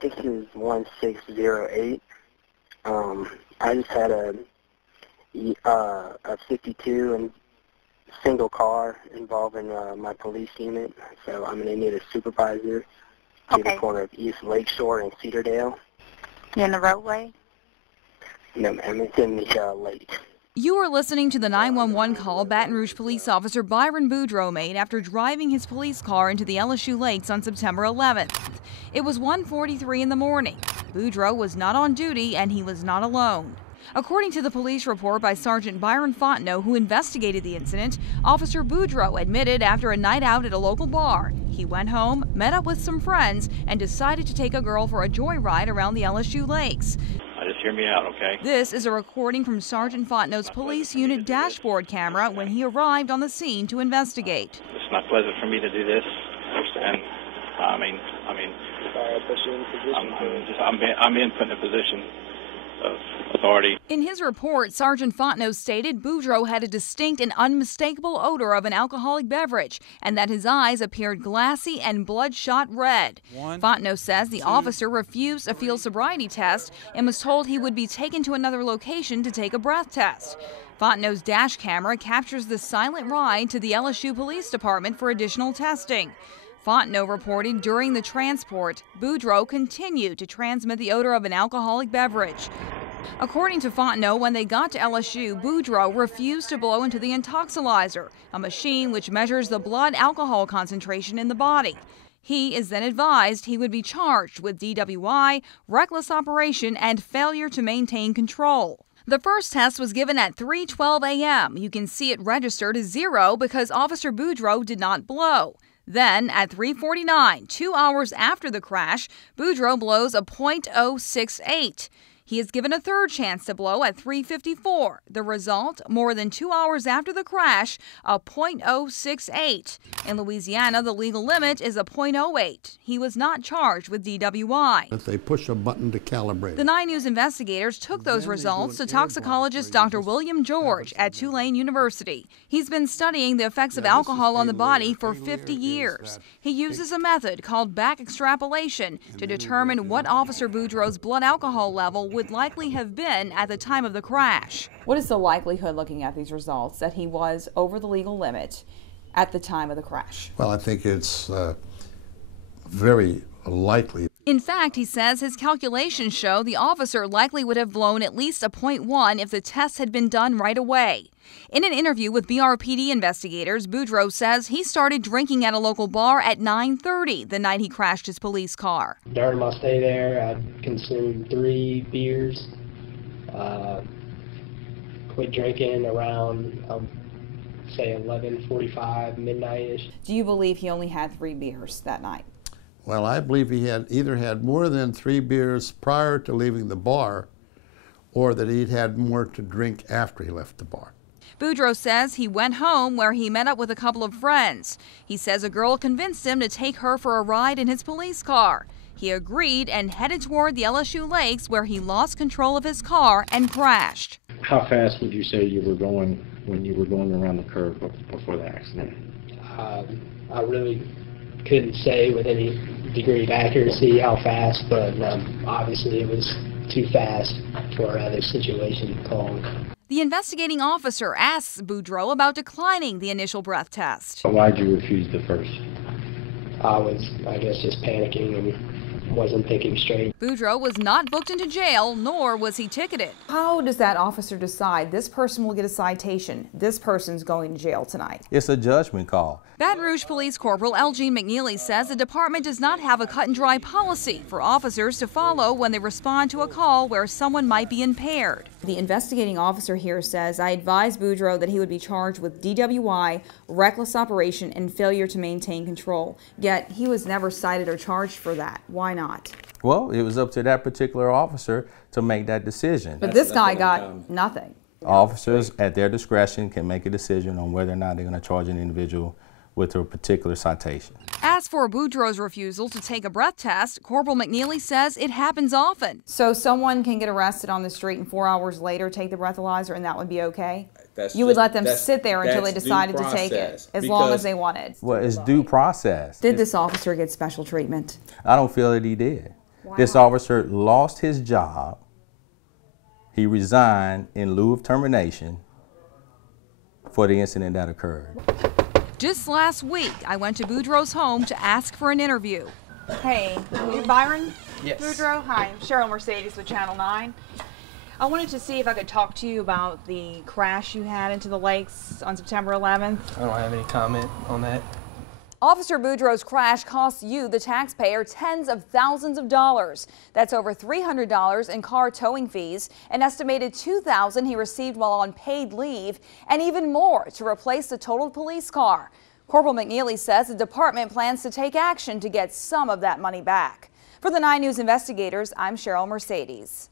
This is 1608. I just had a 52 and single car involving my police unit, so I'm going to need a supervisor to the corner of East Lakeshore and Cedardale. You in the roadway? No, ma'am, it's in the lake. You are listening to the 911 call Baton Rouge police officer Byron Boudreaux made after driving his police car into the LSU Lakes on September 11th. It was 1:43 in the morning. Boudreaux was not on duty and he was not alone. According to the police report by Sergeant Byron Fontenot, who investigated the incident, Officer Boudreaux admitted after a night out at a local bar, he went home, met up with some friends, and decided to take a girl for a joyride around the LSU Lakes. Just hear me out, okay? This is a recording from Sergeant Fontenot's police unit dashboard camera when he arrived on the scene to investigate. It's not pleasant for me to do this, and I'm being put in a position of authority. In his report, Sergeant Fontenot stated Boudreaux had a distinct and unmistakable odor of an alcoholic beverage and that his eyes appeared glassy and bloodshot red. Fontenot says the officer refused a field sobriety test and was told he would be taken to another location to take a breath test. Fontenot's dash camera captures the silent ride to the LSU Police Department for additional testing. Fontenot reported during the transport, Boudreaux continued to transmit the odor of an alcoholic beverage. According to Fontenot, when they got to LSU, Boudreaux refused to blow into the intoxilizer, a machine which measures the blood alcohol concentration in the body. He is then advised he would be charged with DWI, reckless operation, and failure to maintain control. The first test was given at 3:12 a.m. You can see it registered as 0 because Officer Boudreaux did not blow. Then, at 3:49, 2 hours after the crash, Boudreaux blows a .068. He is given a third chance to blow at 3:54. The result, more than 2 hours after the crash, a .068. In Louisiana, the legal limit is a .08. He was not charged with DWI. If they push a button to calibrate. The 9 News investigators took those results to toxicologist Dr. William George at Tulane University. He's been studying the effects of alcohol on the body for 50 years. He uses a method called back extrapolation to determine what Officer Boudreaux's blood alcohol level would likely have been at the time of the crash. What is the likelihood, looking at these results, that he was over the legal limit at the time of the crash? Well, I think it's very likely. In fact, he says his calculations show the officer likely would have blown at least a .1 if the test had been done right away. In an interview with BRPD investigators, Boudreaux says he started drinking at a local bar at 9:30 the night he crashed his police car. During my stay there, I consumed 3 beers, quit drinking around, say 11:45, midnight-ish. Do you believe he only had 3 beers that night? Well, I believe he had either had more than 3 beers prior to leaving the bar or that he'd had more to drink after he left the bar. Boudreaux says he went home where he met up with a couple of friends. He says a girl convinced him to take her for a ride in his police car. He agreed and headed toward the LSU Lakes where he lost control of his car and crashed. How fast would you say you were going when you were going around the curve before the accident? I really couldn't say with any degree of accuracy how fast, but obviously it was too fast for the situation called. The investigating officer asks Boudreaux about declining the initial breath test. Why did you refuse the first? I was, I guess, just panicking and wasn't thinking straight. Boudreaux was not booked into jail, nor was he ticketed. How does that officer decide this person will get a citation, this person's going to jail tonight? It's a judgment call. Baton Rouge Police Corporal L. Gene McNeely says the department does not have a cut-and-dry policy for officers to follow when they respond to a call where someone might be impaired. The investigating officer here says, I advised Boudreaux that he would be charged with DWI, reckless operation, and failure to maintain control. Yet he was never cited or charged for that. Why not? Well, it was up to that particular officer to make that decision. But this guy got nothing. Officers, at their discretion, can make a decision on whether or not they're going to charge an individual with a particular citation. As for Boudreaux's refusal to take a breath test, Corporal McNeely says it happens often. So someone can get arrested on the street and 4 hours later take the breathalyzer and that would be okay? You would let them sit there until they decided to take it, as long as they wanted? Well, it's due process. Did this officer get special treatment? I don't feel that he did. This officer lost his job. He resigned in lieu of termination for the incident that occurred. Just last week, I went to Boudreaux's home to ask for an interview. Hey, you Byron? Yes. Boudreaux? Hi, I'm Cheryl Mercedes with Channel 9. I wanted to see if I could talk to you about the crash you had into the lakes on September 11th. I don't have any comment on that. Officer Boudreaux's crash costs you, the taxpayer, tens of thousands of dollars. That's over $300 in car towing fees, an estimated $2,000 he received while on paid leave, and even more to replace the totaled police car. Corporal McNeely says the department plans to take action to get some of that money back. For the 9 News investigators, I'm Cheryl Mercedes.